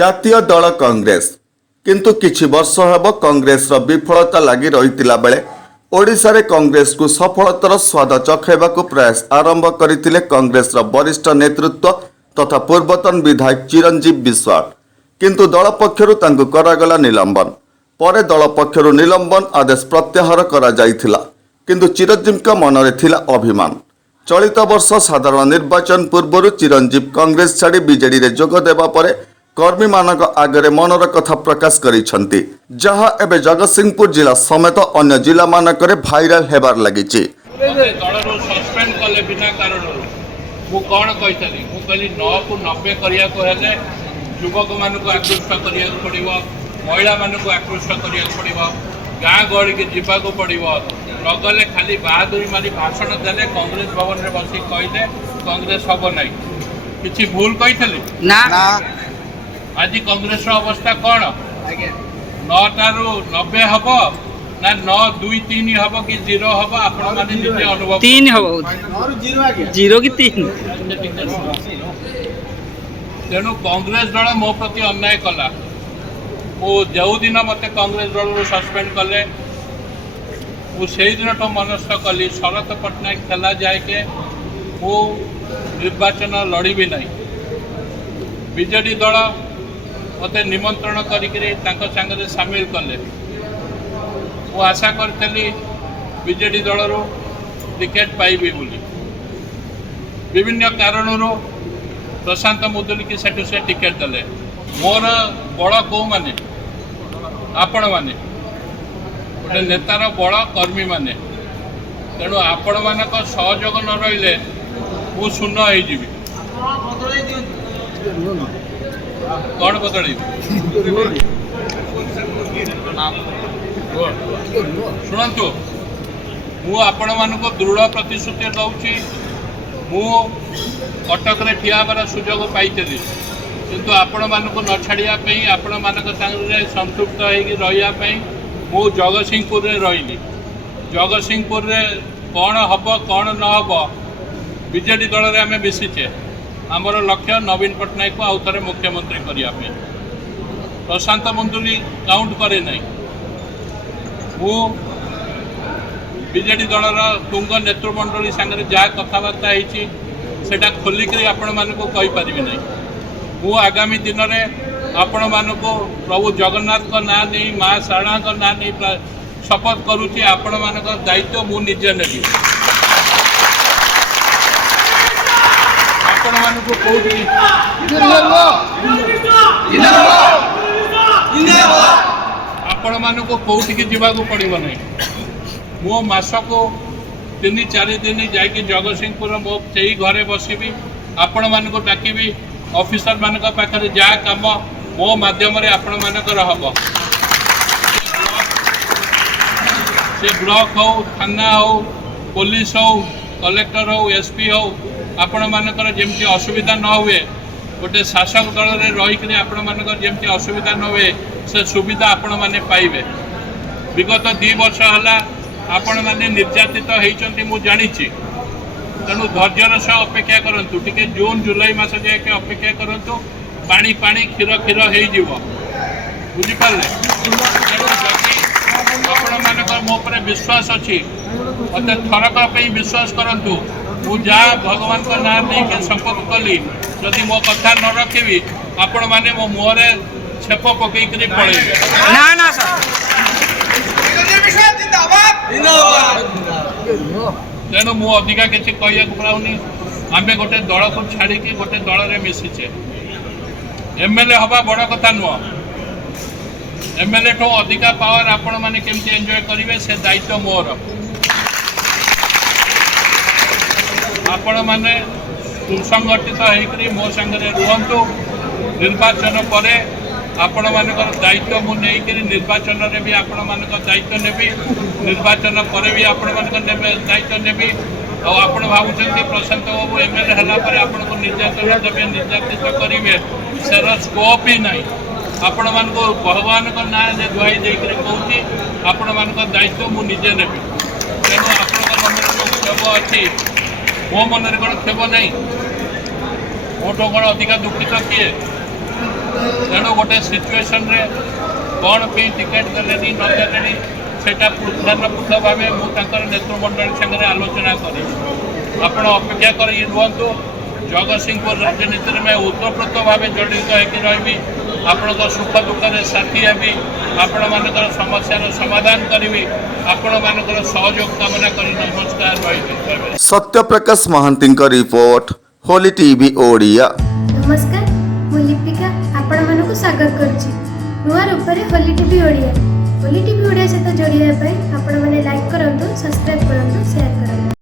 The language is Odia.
ଜାତୀୟ ଦଳ କଂଗ୍ରେସ କିନ୍ତୁ କିଛି ବର୍ଷ ହେବ କଂଗ୍ରେସର ବିଫଳତା ଲାଗି ରହିଥିଲା ବେଳେ ଓଡ଼ିଶାରେ କଂଗ୍ରେସକୁ ସଫଳତାର ସ୍ୱାଦ ଚଖାଇବାକୁ ପ୍ରୟାସ ଆରମ୍ଭ କରିଥିଲେ କଂଗ୍ରେସର ବରିଷ୍ଠ ନେତୃତ୍ୱ ତଥା ପୂର୍ବତନ ବିଧାୟକ ଚିରଞ୍ଜୀବ ବିଶ୍ୱାଳ। କିନ୍ତୁ ଦଳ ପକ୍ଷରୁ ତାଙ୍କୁ କରାଗଲା ନିଲମ୍ବନ। ପରେ ଦଳ ପକ୍ଷରୁ ନିଲମ୍ବନ ଆଦେଶ ପ୍ରତ୍ୟାହାର କରାଯାଇଥିଲା। କିନ୍ତୁ ଚିରଞ୍ଜୀବଙ୍କ ମନରେ ଥିଲା ଅଭିମାନ। ଚଳିତ ବର୍ଷ ସାଧାରଣ ନିର୍ବାଚନ ପୂର୍ବରୁ ଚିରଞ୍ଜୀବ କଂଗ୍ରେସ ଛାଡ଼ି ବିଜେଡିରେ ଯୋଗ ଦେବା ପରେ କର୍ମୀମାନଙ୍କ ଆଗରେ ମନର କଥା ପ୍ରକାଶ କରିଛନ୍ତି, ଯାହା ଏବେ ଜଗତସିଂହପୁର ଜିଲ୍ଲା ସମେତ ଅନ୍ୟ ଜିଲ୍ଲାମାନଙ୍କରେ ଭାଇରାଲ ହେବାର ଲାଗିଛି। ଦଳରୁ ସସ୍ପେଣ୍ଡ କଲେ ବିନା କାରଣରୁ ମୁଁ କ'ଣ କହିଥିଲି? ମୁଁ କହିଲି 9କୁ 90 କରିବାକୁ ହେଲେ ଯୁବକମାନଙ୍କୁ ଆକୃଷ୍ଟ କରିବାକୁ ପଡ଼ିବ, ମହିଳାମାନଙ୍କୁ ଆକୃଷ୍ଟ କରିବାକୁ ପଡ଼ିବ, ଗାଁ ଗହଳିକି ଯିବାକୁ ପଡ଼ିବ। ନଗଲେ ଖାଲି ବାହାଦୁରୀ ମାରି ଭାଷଣ ଦେଲେ କଂଗ୍ରେସ ଭବନରେ ବସିକି କହିଲେ କଂଗ୍ରେସ ହେବ ନାହିଁ। କିଛି ଭୁଲ କହିଥିଲି ନା? ଆଜି କଂଗ୍ରେସର ଅବସ୍ଥା କ'ଣ? 9ଟାରୁ 90 ହେବ ନା 9, 2, 3 ହେବ କି 0 ହେବ? ଆପଣମାନେ ନିଜେ ଅନୁଭବ 3 ହେବ, 0 କି 3। ତେଣୁ କଂଗ୍ରେସ ଦଳ ମୋ ପ୍ରତି ଅନ୍ୟାୟ କଲା। ମୁଁ ଯେଉଁଦିନ ମୋତେ କଂଗ୍ରେସ ଦଳରୁ ସସ୍ପେଣ୍ଡ କଲେ ମୁଁ ସେଇଦିନଠୁ ମନସ୍ଥ କଲି ଶରତ ପଟ୍ଟନାୟକ ଥିଲା ଯାଏକେ ମୁଁ ନିର୍ବାଚନ ଲଢ଼ିବି ନାହିଁ। ବିଜେଡି ଦଳ ମୋତେ ନିମନ୍ତ୍ରଣ କରିକିରି ତାଙ୍କ ସାଙ୍ଗରେ ସାମିଲ କଲେ। ମୁଁ ଆଶା କରିଥିଲି ବିଜେଡି ଦଳରୁ ଟିକେଟ୍ ପାଇବି ବୋଲି। ବିଭିନ୍ନ କାରଣରୁ ପ୍ରଶାନ୍ତ ମୁଦୁଲିକି ସେଠୁ ସେ ଟିକେଟ୍ ଦେଲେ। ମୋର ବଳ କେଉଁମାନେ? ଆପଣମାନେ, ଗୋଟେ ନେତାର ବଳ କର୍ମୀମାନେ। ତେଣୁ ଆପଣମାନଙ୍କ ସହଯୋଗ ନ ରହିଲେ ମୁଁ ଶୂନ ହେଇଯିବି। କ'ଣ ବଦଳେଇବି? ଶୁଣନ୍ତୁ, ମୁଁ ଆପଣମାନଙ୍କୁ ଦୃଢ଼ ପ୍ରତିଶ୍ରୁତି ଦେଉଛି, ମୁଁ କଟକରେ ଠିଆ ହେବାର ସୁଯୋଗ ପାଇଥିଲି, କିନ୍ତୁ ଆପଣମାନଙ୍କୁ ନ ଛାଡ଼ିବା ପାଇଁ, ଆପଣମାନଙ୍କ ସାଙ୍ଗରେ ସଂପୃକ୍ତ ହେଇକି ରହିବା ପାଇଁ ମୁଁ ଜଗତସିଂହପୁରରେ ରହିଲି। ଜଗତସିଂହପୁରରେ କ'ଣ ହେବ କ'ଣ ନ ହେବ, ବିଜେଡି ଦଳରେ ଆମେ ମିଶିଛେ। ଆମର ଲକ୍ଷ୍ୟ ନବୀନ ପଟ୍ଟନାୟକକୁ ଆଉ ଥରେ ମୁଖ୍ୟମନ୍ତ୍ରୀ କରିବା ପାଇଁ। ପ୍ରଶାନ୍ତ ମୁଦୁଲି କାଉଣ୍ଟ କରେ ନାହିଁ। ମୁଁ ବିଜେଡି ଦଳର ତୁଙ୍ଗ ନେତୃମଣ୍ଡଳୀ ସାଙ୍ଗରେ ଯାହା କଥାବାର୍ତ୍ତା ହେଇଛି ସେଇଟା ଖୋଲିକରି ଆପଣମାନଙ୍କୁ କହିପାରିବି ନାହିଁ। ମୁଁ ଆଗାମୀ ଦିନରେ ଆପଣମାନଙ୍କୁ ପ୍ରଭୁ ଜଗନ୍ନାଥଙ୍କ ନାଁ ନେଇ, ମା ଶାରଳାଙ୍କ ନାଁ ନେଇ ଶପଥ କରୁଛି, ଆପଣମାନଙ୍କ ଦାୟିତ୍ୱ ମୁଁ ନିଜେ ନେବି। ଆପଣମାନଙ୍କୁ କୋଉଠିକି ଆପଣମାନଙ୍କୁ କୋଉଠିକି ଯିବାକୁ ପଡ଼ିବ ନାହିଁ। ମୁଁ ମାସକୁ 3-4 ଦିନ ଯାଇକି ଜଗତସିଂହପୁର ମୋ ସେଇ ଘରେ ବସିବି, ଆପଣମାନଙ୍କୁ ଡାକିବି। ଅଫିସରମାନଙ୍କ ପାଖରେ ଯାହା କାମ ମୋ ମାଧ୍ୟମରେ ଆପଣମାନଙ୍କର ହେବ। ସେ ବ୍ଲକ ହେଉ, ଥାନା ହେଉ, ପୋଲିସ ହେଉ, କଲେକ୍ଟର ହେଉ, ଏସ୍ପି ହେଉ, ଆପଣମାନଙ୍କର ଯେମିତି ଅସୁବିଧା ନ ହୁଏ, ଗୋଟେ ଶାସକ ଦଳରେ ରହିକରି ଆପଣମାନଙ୍କର ଯେମିତି ଅସୁବିଧା ନ ହୁଏ, ସେ ସୁବିଧା ଆପଣମାନେ ପାଇବେ। ବିଗତ 2 ବର୍ଷ ହେଲା ଆପଣମାନେ ନିର୍ଯାତିତ ହେଇଛନ୍ତି ମୁଁ ଜାଣିଛି। ତେଣୁ ଧୈର୍ଯ୍ୟର ସହ ଅପେକ୍ଷା କରନ୍ତୁ। ଟିକେ ଜୁନ୍ ଜୁଲାଇ ମାସ ଯାଏକେ ଅପେକ୍ଷା କରନ୍ତୁ। ପାଣି ପାଣି, କ୍ଷୀର କ୍ଷୀର ହେଇଯିବ। ବୁଝିପାରିଲେ? ତେଣୁ ଯଦି ଆପଣମାନଙ୍କର ମୋ ଉପରେ ବିଶ୍ୱାସ ଅଛି, ମୋତେ ଥରକ ପାଇଁ ବିଶ୍ୱାସ କରନ୍ତୁ। ମୁଁ ଯାହା ଭଗବାନଙ୍କ ନାଁ ନେଇକି ଶପଥ କଲି, ଯଦି ମୋ କଥା ନ ରଖିବି, ଆପଣମାନେ ମୋ ମୁହଁରେ ଛେପ ପକେଇକରି ପଳେଇବେ। ତେଣୁ ମୁଁ ଅଧିକା କିଛି କହିବାକୁ ପାଉନି। ଆମେ ଗୋଟେ ଦଳକୁ ଛାଡ଼ିକି ଗୋଟେ ଦଳରେ ମିଶିଛେ। MLA ହେବା ବଡ଼ କଥା ନୁହଁ। MLA ଠୁ ଅଧିକା ପାୱାର ଆପଣମାନେ କେମିତି ଏନ୍ଜୟ କରିବେ, ସେ ଦାୟିତ୍ୱ ମୋର। ଆପଣମାନେ ସୁସଂଗଠିତ ହେଇକରି ମୋ ସାଙ୍ଗରେ ରୁହନ୍ତୁ। ନିର୍ବାଚନ ପରେ ଆପଣମାନଙ୍କର ଦାୟିତ୍ୱ ମୁଁ ନେଇକରି ନିର୍ବାଚନରେ ବି ଆପଣମାନଙ୍କ ଦାୟିତ୍ୱ ନେବି। ନିର୍ବାଚନ ପରେ ବି ଆପଣମାନଙ୍କ ଦାୟିତ୍ୱ ନେବି। ଆଉ ଆପଣ ଭାବୁଛନ୍ତି ପ୍ରଶାନ୍ତ ବାବୁ MLA ହେଲା ପରେ ଆପଣଙ୍କୁ ନିର୍ଯାତନା ଦେବେ, ନିର୍ଯାତିତ କରିବେ, ସେର ସ୍କୋପ୍ ହିଁ ନାହିଁ। ଆପଣମାନଙ୍କୁ ଭଗବାନଙ୍କ ନାଁରେ ଦୁହାଇ ଦେଇକରି କହୁଛି, ଆପଣମାନଙ୍କ ଦାୟିତ୍ୱ ମୁଁ ନିଜେ ନେବି। ତେଣୁ ଆପଣଙ୍କ ମନରେ ଯେଉଁ କ୍ଷୋଭ ଅଛି, ମୋ ମନରେ କ'ଣ କ୍ଷୋଭ ନାହିଁ? ମୋଠୁ କ'ଣ ଅଧିକା ଦୁଃଖିତ କିଏ? तेणु गोटे सिचुएशन रे कौन पे टिकेट देलेनी न देलेनी सेटा पुनः भाव मुझे नेतृमंडल सागर आलोचना करी आपण अपेक्षा कर रुहतु जगतसिंहपुर राजनीति में उत्तप्रोत भाव जड़ित होकर रही आपण सुख दुख साथी हेबी आपण मानकर समस्यार समाधान करी आपण मानकर सहयोग कामना कर नमस्कार रही। Satyaprakash Mahanty report Holy TV Odia. नमस्कार मु लिपिका आपण मानक स्वागत करुच्ची नुआ रूपरे Holy TV Odia. Holy TV Odia सहित जोड़िया आपण मैंने लाइक करंतु, सब्सक्राइब करंतु, शेयर